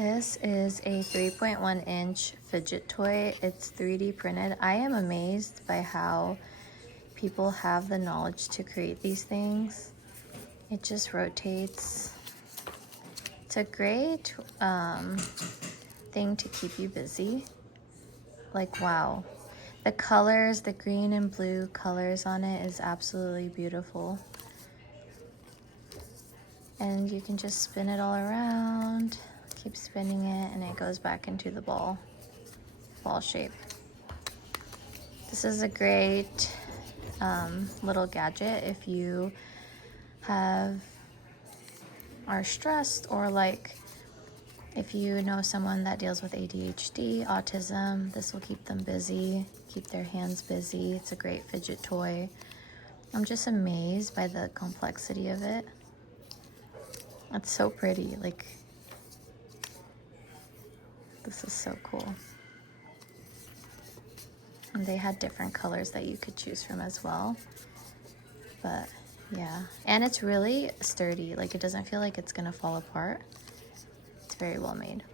This is a 3.1-inch fidget toy. It's 3D printed. I am amazed by how people have the knowledge to create these things. It just rotates. It's a great thing to keep you busy. Like, wow. The colors, the green and blue colors on it is absolutely beautiful. And you can just spin it all around. Keep spinning it and it goes back into the ball shape. This is a great little gadget if you are stressed, or like if you know someone that deals with ADHD, autism. This will keep them busy, keep their hands busy. It's a great fidget toy. I'm just amazed by the complexity of it. It's so pretty. Like, this is so cool. And they had different colors that you could choose from as well. But yeah, and it's really sturdy. Like, it doesn't feel like it's gonna fall apart. It's very well made.